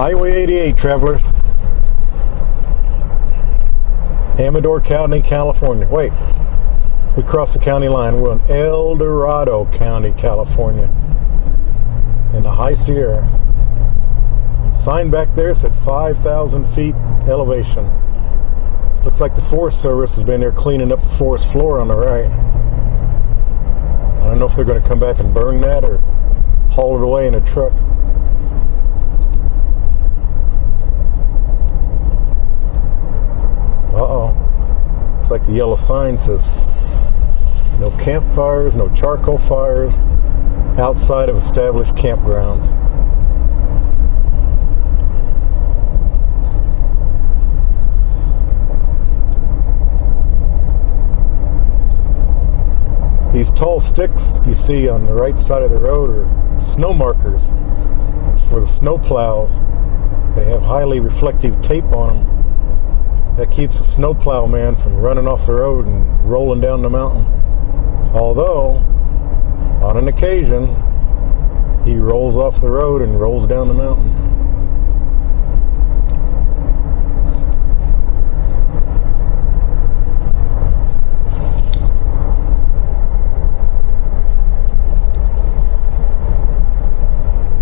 Highway 88, travelers. Amador County, California. Wait, we crossed the county line. We're in El Dorado County, California, in the High Sierra. Sign back there said 5,000 feet elevation. Looks like the Forest Service has been there cleaning up the forest floor on the right. I don't know if they're going to come back and burn that or haul it away in a truck. Uh-oh. Looks like the yellow sign says no campfires, no charcoal fires outside of established campgrounds. These tall sticks you see on the right side of the road are snow markers. It's for the snow plows. They have highly reflective tape on them that keeps the snow plow man from running off the road and rolling down the mountain. Although, on an occasion, he rolls off the road and rolls down the mountain.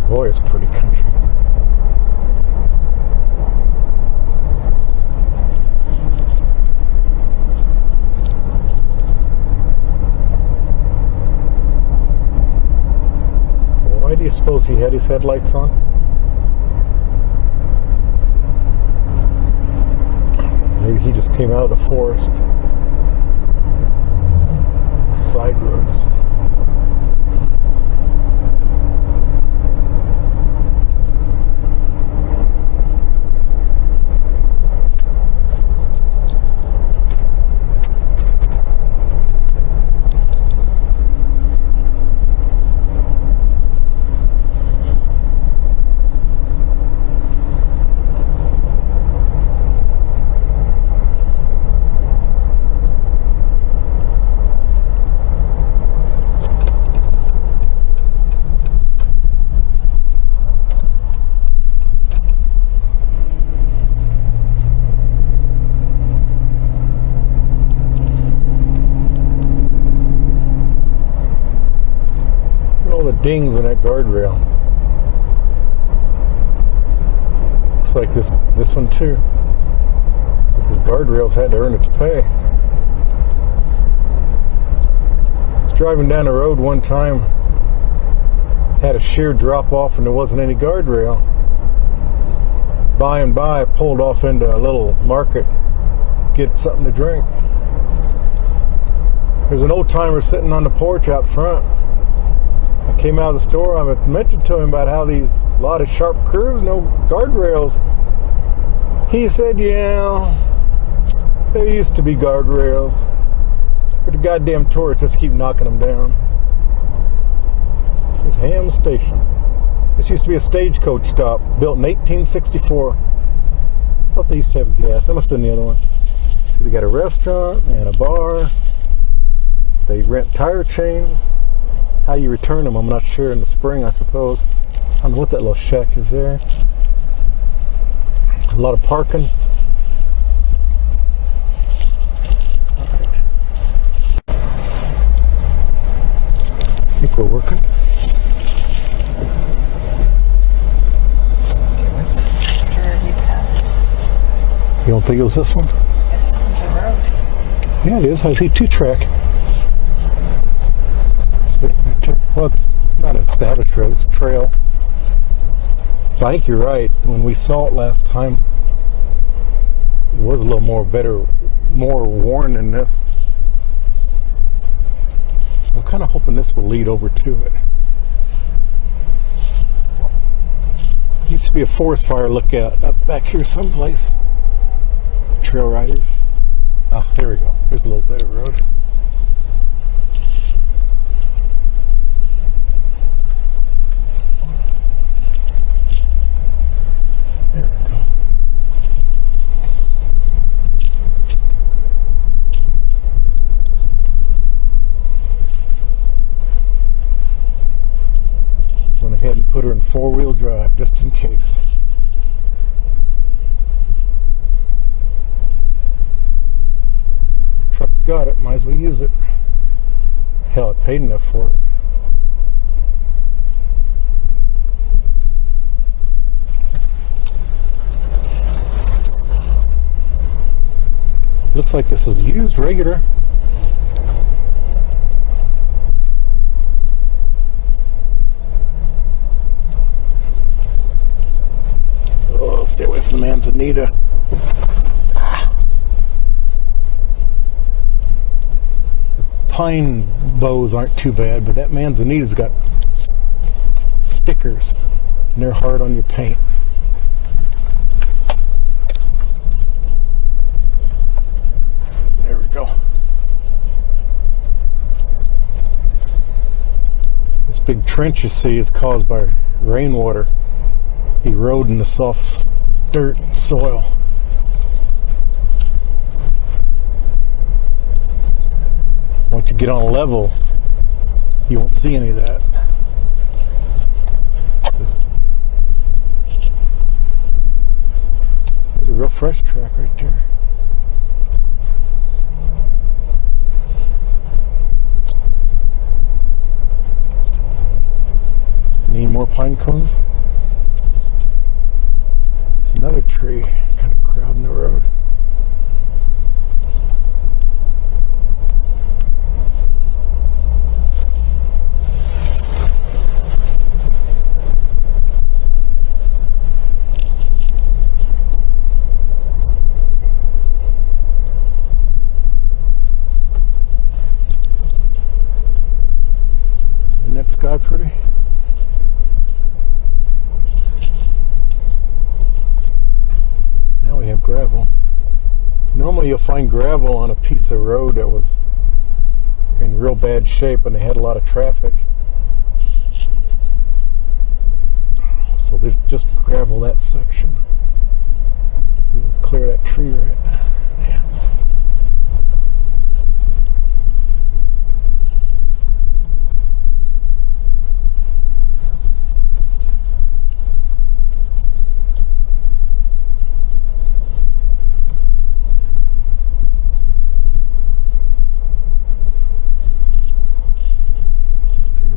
Boy, it's pretty country. Why do you suppose he had his headlights on? Maybe he just came out of the forest. Side roads. Dings in that guardrail. Looks like this one too. Looks like this guardrail's had to earn its pay. I was driving down the road one time, had a sheer drop off and there wasn't any guardrail. By and by I pulled off into a little market, get something to drink. There's an old timer sitting on the porch out front. I came out of the store, I mentioned to him about how a lot of sharp curves, no guardrails. He said, yeah, there used to be guardrails, but the goddamn tourists just keep knocking them down. There's Ham Station. This used to be a stagecoach stop, built in 1864. I thought they used to have gas. That must have been the other one. See, they got a restaurant and a bar. They rent tire chains. How you return them, I'm not sure. In the spring, I suppose. I don't know what that little shack is there. A lot of parking. All right. I think we're working. It was the first road we passed. You don't think it was this one? This isn't the road. Yeah, it is. I see 2-track. Well, it's not an established road, it's a trail. But I think you're right. When we saw it last time, it was a little more worn than this. I'm kind of hoping this will lead over to it. Used to be a forest fire lookout up back here someplace. Trail riders. Ah, there we go. Here's a little better road. Went ahead and put her in 4-wheel drive just in case. got it, might as well use it. Hell, I paid enough for it. Looks like this is used regular. Oh, stay away from the manzanita. Pine bows aren't too bad, but that manzanita's got stickers, and they're hard on your paint. There we go. This big trench you see is caused by rainwater eroding the soft dirt and soil. Once you get on a level, you won't see any of that. There's a real fresh track right there. Need more pine cones? There's another tree kind of crowding the road. Isn't that sky pretty? Now we have gravel. Normally you'll find gravel on a piece of road that was in real bad shape and they had a lot of traffic. So there's just gravel that section. We'll clear that tree right now. Yeah.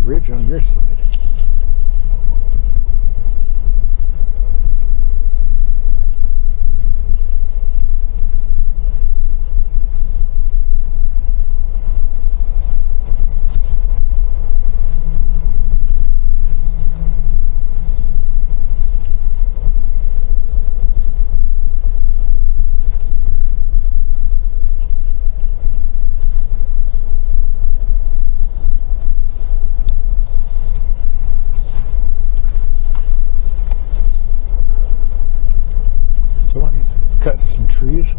Ridge on your side. So I'm cutting some trees.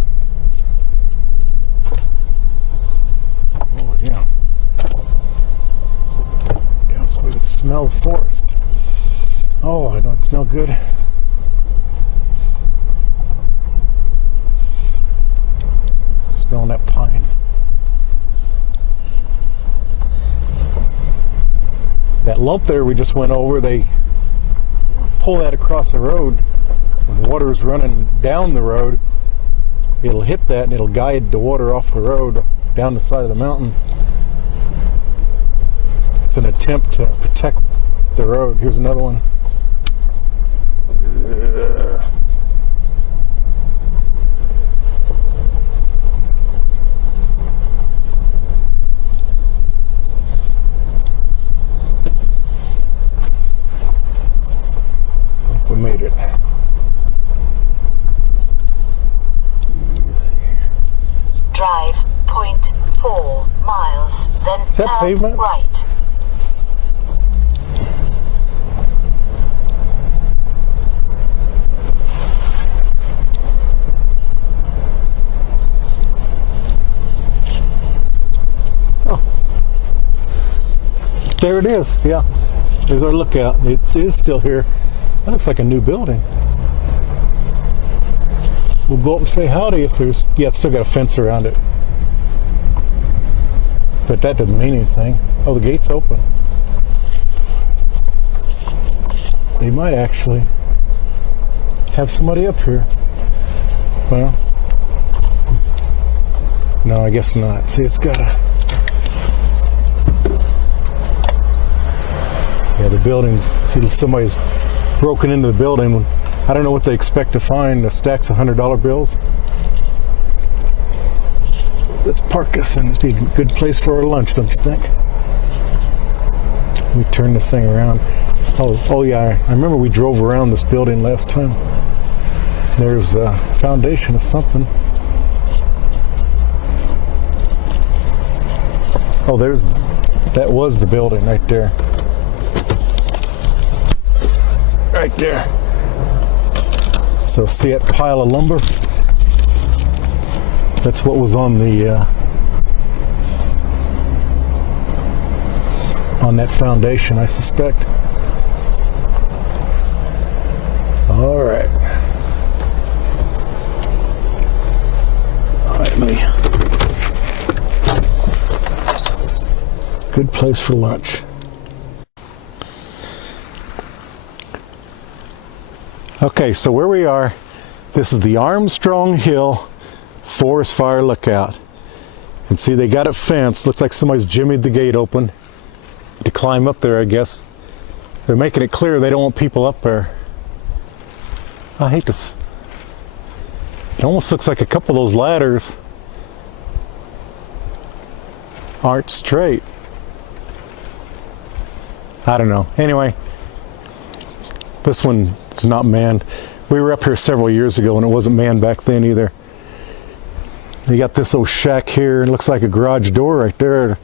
Oh, yeah. Down so we could smell the forest. Oh, I don't smell good. Smelling that pine. That lump there we just went over, they pull that across the road. When water is running down the road, it'll hit that and it'll guide the water off the road down the side of the mountain. It's an attempt to protect the road. Here's another one. I think we made it. Drive 0.4 miles, then Is that turn pavement? right. Oh. There it is, yeah. There's our lookout. It is still here. That looks like a new building. We'll go up and say howdy if there's... Yeah, it's still got a fence around it. But that doesn't mean anything. Oh, the gate's open. They might actually have somebody up here. Well, No, I guess not. See, it's got a... Yeah, the buildings. See, somebody's broken into the building. I don't know what they expect to find. The stacks of $100 bills. Let's park us, and it'd be a good place for our lunch, don't you think? Let me turn this thing around. Oh yeah, I remember we drove around this building last time. There's a foundation of something. Oh, that was the building right there. Right there. So see that pile of lumber? That's what was on the on that foundation, I suspect. All right. All right, let me. Good place for lunch. Okay, so where we are, this is the Armstrong Hill Forest Fire Lookout. And see, they got it fenced. Looks like somebody's jimmied the gate open to climb up there, I guess. They're making it clear they don't want people up there. I hate this. It almost looks like a couple of those ladders aren't straight. I don't know. Anyway, this one is not manned. We were up here several years ago and it wasn't manned back then either. You got this old shack here. It looks like a garage door right there.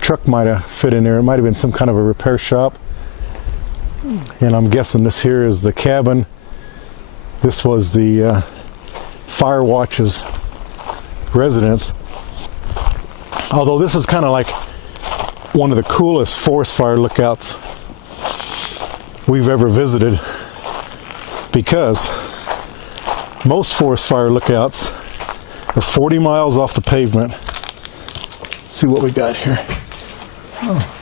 Truck might have fit in there. It might have been some kind of a repair shop. And I'm guessing this here is the cabin. This was the Fire Watch's residence. Although this is kind of like one of the coolest forest fire lookouts we've ever visited, because most forest fire lookouts are 40 miles off the pavement. Let's see what we got here. Oh,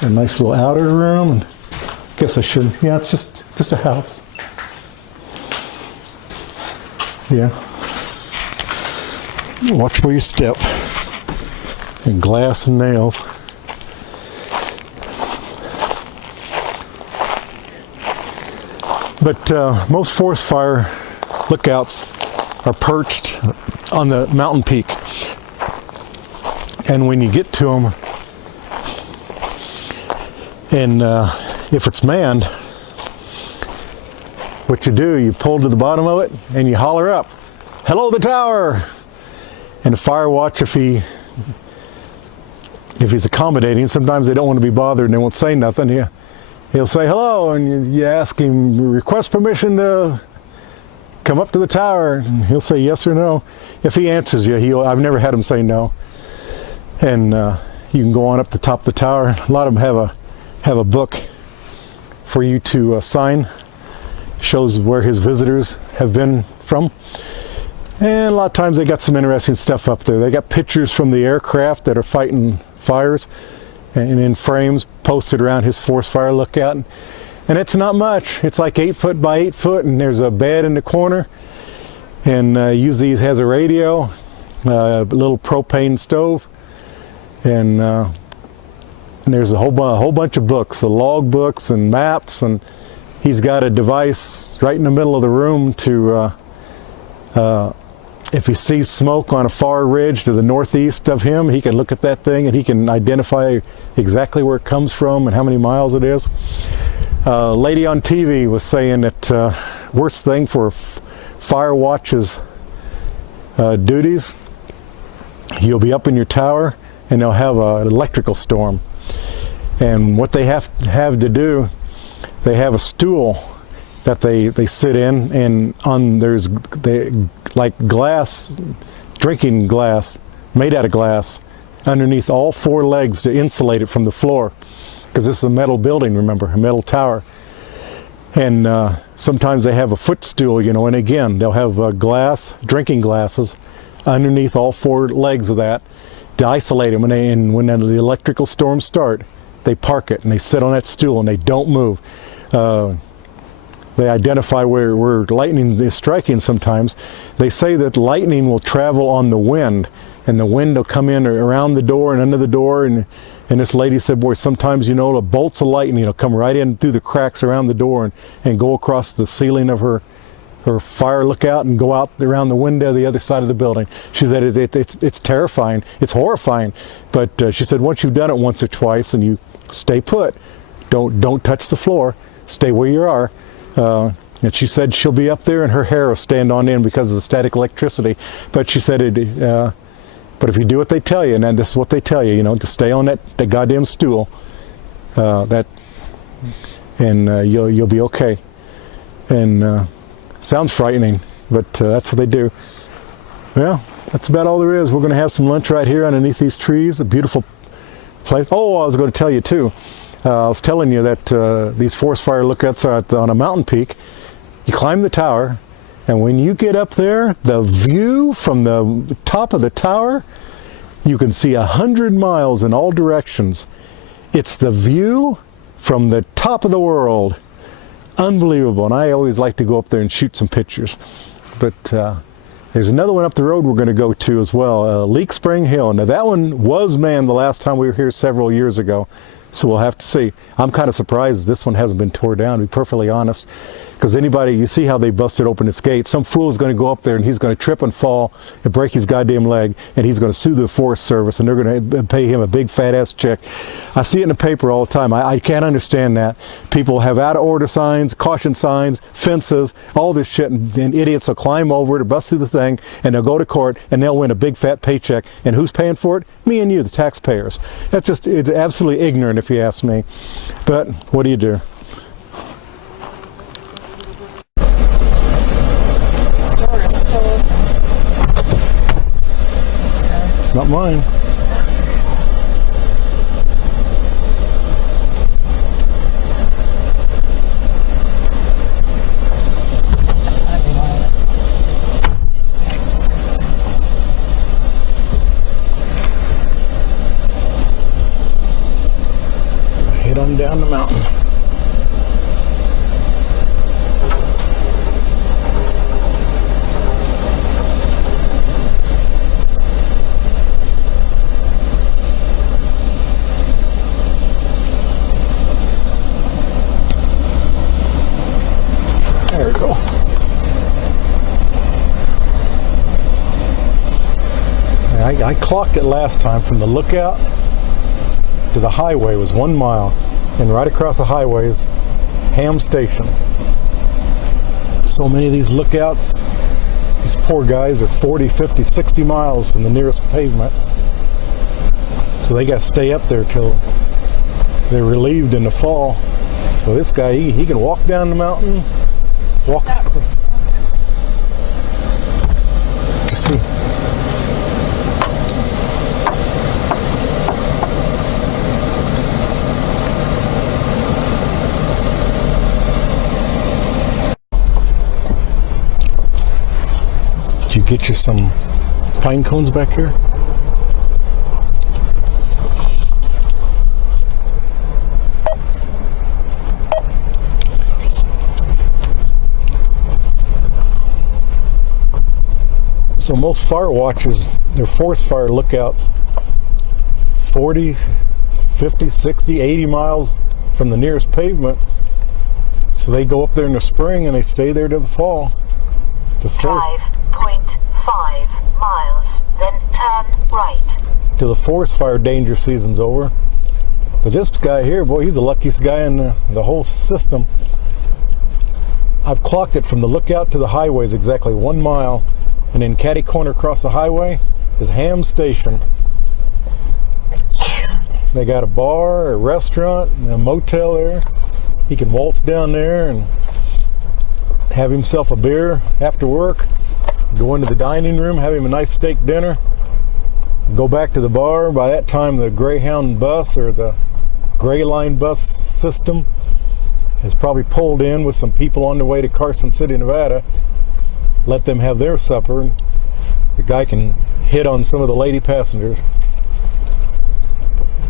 a nice little outer room. And I guess I shouldn't. Yeah, it's just a house. Yeah. Watch where you step. And glass and nails. But most forest fire lookouts are perched on the mountain peak. And when you get to them, and if it's manned, what you do, you pull to the bottom of it and you holler up, "Hello, the tower!" And the fire watch, if he's accommodating, sometimes they don't want to be bothered and they won't say nothing. He'll say hello, and you ask him, request permission to come up to the tower, and he'll say yes or no. If he answers you, I've never had him say no. And you can go on up the top of the tower. A lot of them have a book for you to sign. Shows where his visitors have been from. And a lot of times they got some interesting stuff up there. They got pictures from the aircraft that are fighting fires, and in frames posted around his forest fire lookout. And it's not much. It's like 8 foot by 8 foot, and there's a bed in the corner. And usually he has a radio, a little propane stove, and there's a whole bunch of books, log books and maps, and he's got a device right in the middle of the room to, if he sees smoke on a far ridge to the northeast of him, he can look at that thing and he can identify exactly where it comes from and how many miles it is. Lady on TV was saying that worst thing for fire watch's duties, you'll be up in your tower and they'll have an electrical storm. And what they have to do, they have a stool that they sit in, and there's like glass, drinking glass, made out of glass, underneath all 4 legs to insulate it from the floor, because this is a metal building, remember, a metal tower. And sometimes they have a footstool, and again, they'll have glass, drinking glasses, underneath all 4 legs of that to isolate them. And when the electrical storms start, they park it and they sit on that stool and they don't move. They identify where lightning is striking sometimes. They say that lightning will travel on the wind, and the wind will come in around the door and under the door, and this lady said, boy, sometimes, you know, the bolts of lightning will come right in through the cracks around the door and go across the ceiling of her fire lookout and go out around the window the other side of the building. She said it's terrifying, it's horrifying, but she said once you've done it once or twice and you stay put, don't touch the floor, stay where you are. And she said she'll be up there and her hair will stand on end because of the static electricity. But she said, but if you do what they tell you, and then this is what they tell you, you know, to stay on that goddamn stool, you'll be okay. And sounds frightening, but that's what they do. Well, that's about all there is. We're going to have some lunch right here underneath these trees. A beautiful place. Oh, I was going to tell you too. I was telling you that these forest fire lookouts are on a mountain peak. You climb the tower, and when you get up there, the view from the top of the tower, you can see 100 miles in all directions. It's the view from the top of the world. Unbelievable. And I always like to go up there and shoot some pictures. But there's another one up the road we're going to go to as well, Leak Spring Hill. Now that one was manned the last time we were here several years ago. So we'll have to see. I'm kind of surprised this one hasn't been tore down, to be perfectly honest. Because anybody, you see how they busted open its gate. Some fool is going to go up there and he's going to trip and fall and break his goddamn leg, and he's going to sue the Forest Service, and they're going to pay him a big fat ass check. I see it in the paper all the time. I can't understand that. People have out of order signs, caution signs, fences, all this shit, and idiots will climb over to bust through the thing, and they'll go to court and they'll win a big fat paycheck. And who's paying for it? Me and you, the taxpayers. That's just, it's absolutely ignorant if you ask me. But what do you do? It's not mine. Head on down the mountain. There we go. I clocked it last time from the lookout to the highway was 1 mile, and right across the highway is Ham Station. So many of these lookouts, these poor guys are 40, 50, 60 miles from the nearest pavement. So they got to stay up there till they're relieved in the fall. So this guy, he can walk down the mountain. Walk. Let's see. Did you get you some pine cones back here? So most fire watches, they're forest fire lookouts 40, 50, 60, 80 miles from the nearest pavement. So they go up there in the spring and they stay there till the fall. Drive 0.5 miles, then turn right. Till the forest fire danger season's over. But this guy here, boy, he's the luckiest guy in the whole system. I've clocked it from the lookout to the highway is exactly 1 mile. And then catty corner across the highway is Ham Station. They got a bar, a restaurant, and a motel there. He can waltz down there and have himself a beer after work, go into the dining room, have him a nice steak dinner, go back to the bar. By that time, the Greyhound bus or the Gray Line bus system has probably pulled in with some people on their way to Carson City, Nevada. Let them have their supper, and the guy can hit on some of the lady passengers.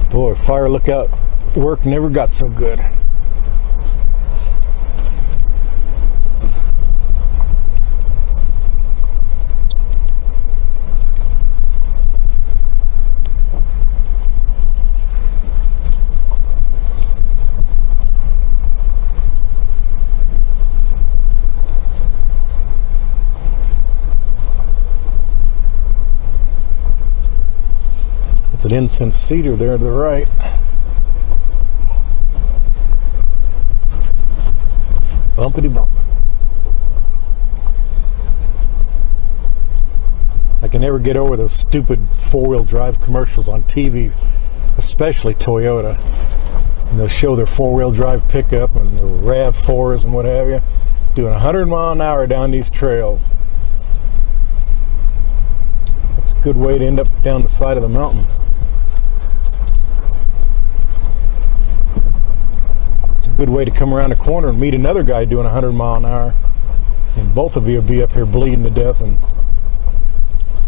Boy, fire lookout work never got so good. incense cedar there to the right. Bumpity bump. I can never get over those stupid four-wheel drive commercials on TV, especially Toyota. And they'll show their four-wheel drive pickup and their RAV4s and what have you, doing 100 miles an hour down these trails. It's a good way to end up down the side of the mountain. It's a good way to come around a corner and meet another guy doing 100 miles an hour. And both of you will be up here bleeding to death and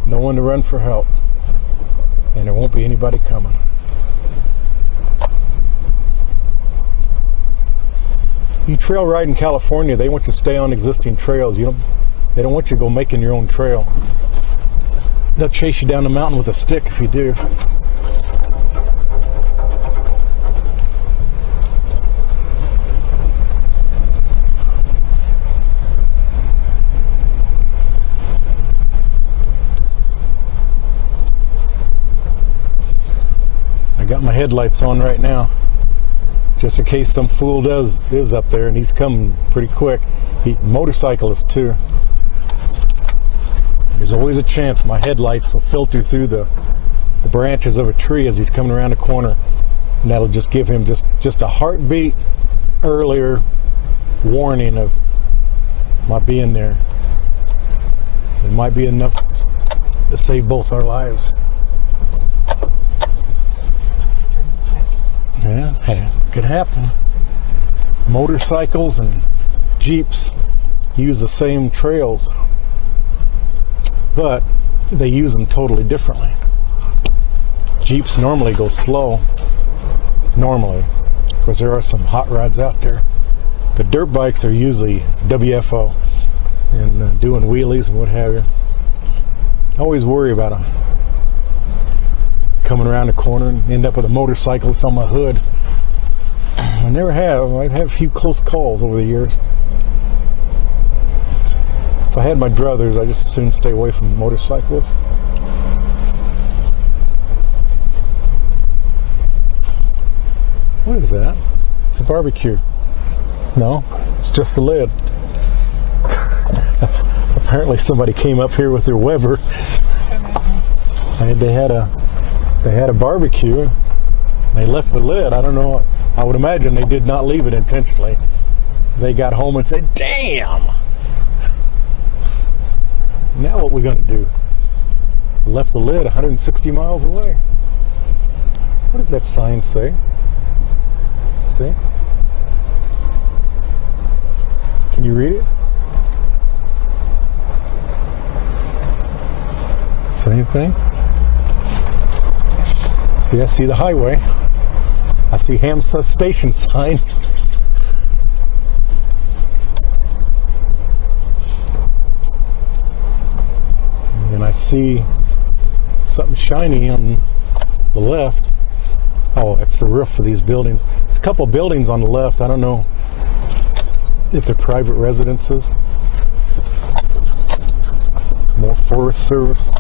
no one to run for help. And there won't be anybody coming. You trail ride in California, they want you to stay on existing trails. They don't want you to go making your own trail. They'll chase you down the mountain with a stick if you do. I got my headlights on right now, just in case some fool is up there, and he's coming pretty quick. Motorcyclist too. There's always a chance my headlights will filter through the branches of a tree as he's coming around the corner, and that'll just give him just a heartbeat earlier warning of my being there. It might be enough to save both our lives. Yeah, could happen. Motorcycles and Jeeps use the same trails, but they use them totally differently. Jeeps normally go slow, because there are some hot rods out there. But dirt bikes are usually WFO and doing wheelies and what have you. I always worry about them coming around the corner and end up with a motorcyclist on my hood. I never have. I've had a few close calls over the years. If I had my druthers, I'd just as soon stay away from motorcyclists. What is that? It's a barbecue. No, it's just the lid. Apparently somebody came up here with their Weber. They had a barbecue. They left the lid. I don't know. I would imagine they did not leave it intentionally. They got home and said, "Damn! Now what we gonna do?" Left the lid 160 miles away. What does that sign say? See? Can you read it? Same thing. See, I see the highway. I see Ham Station sign. And I see something shiny on the left. Oh, that's the roof of these buildings. There's a couple buildings on the left. I don't know if they're private residences. More Forest Service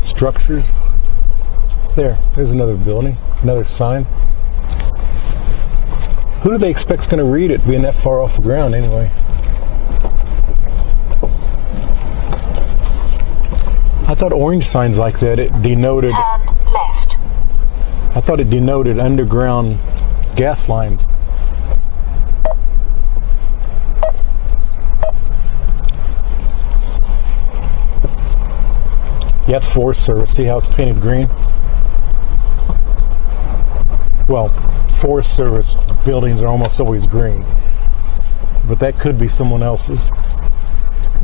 structures. There's another building, another sign. Who do they expect's going to read it being that far off the ground anyway? I thought orange signs like that, it denoted... Turn left. I thought it denoted underground gas lines. Yeah, it's Forest Service. See how it's painted green? Well, Forest Service buildings are almost always green. But that could be someone else's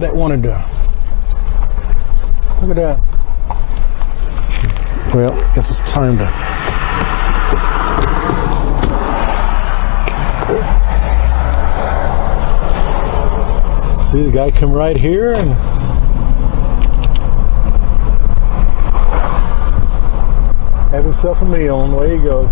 that wanted to... Look at that. Well, I guess it's time to... See the guy come right here and... have himself a meal, and away he goes.